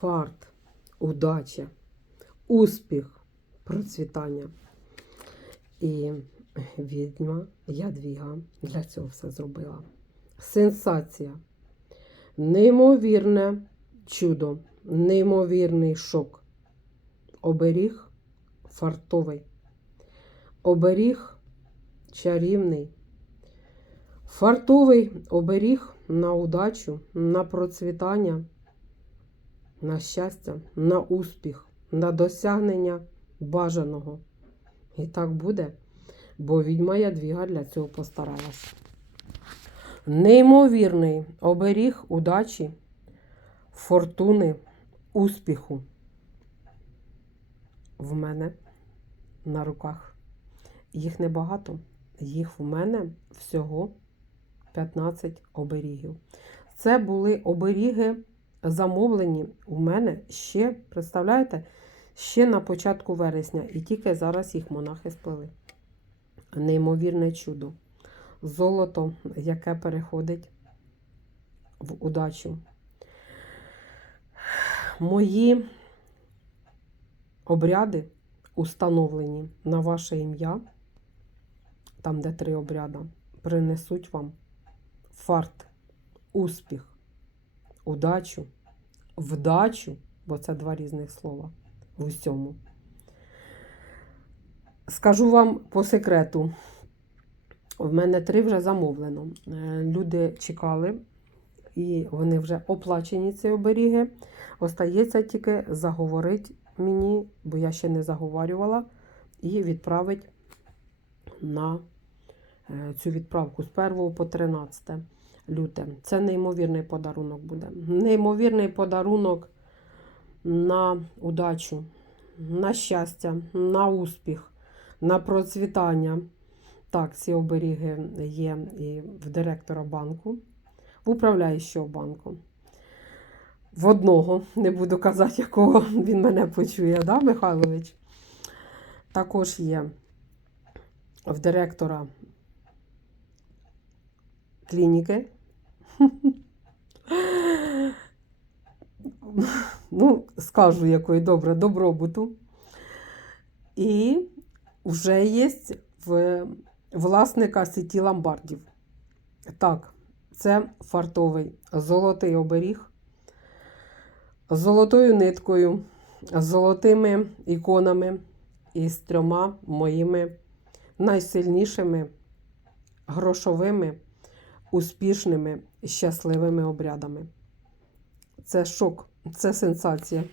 фарт, удача, успіх, процвітання. І відьма Ядвіга для цього все зробила. Сенсація, неймовірне чудо, неймовірний шок. Оберіг фартовий, оберіг чарівний. Фартовий оберіг на удачу, на процвітання, на щастя, на успіх, на досягнення бажаного. І так буде, бо відьма Ядвіга для цього постаралась. Неймовірний оберіг удачі, фортуни, успіху в мене на руках. Їх небагато, їх в мене всього 15 оберігів. Це були оберіги замовлені у мене ще, представляєте, ще на початку вересня. І тільки зараз їх монахи сплели. Неймовірне чудо. Золото, яке переходить в удачу. Мої обряди установлені на ваше ім'я, там, де три обряда, принесуть вам фарт, успіх, удачу, вдачу, бо це два різних слова в усьому. Скажу вам по секрету. В мене три вже замовлено. Е, Люди чекали, і вони вже оплачені ці оберіги. Остається тільки заговорити мені, бо я ще не заговарювала, і відправити на е, цю відправку з 1 по 13 люте. Це неймовірний подарунок буде. Неймовірний подарунок на удачу, на щастя, на успіх, на процвітання. Так, ці оберіги є і в директора банку, в управляючого банку. В одного, не буду казати, якого він мене почує, да, Михайлович? Також є в директора клініки. Ну, скажу якої добре, добробуту. І вже є в власника сіті ломбардів. Так, це фартовий золотий оберіг з золотою ниткою, з золотими іконами і з трьома моїми найсильнішими грошовими, успішними, щасливими обрядами. Це шок, це сенсація.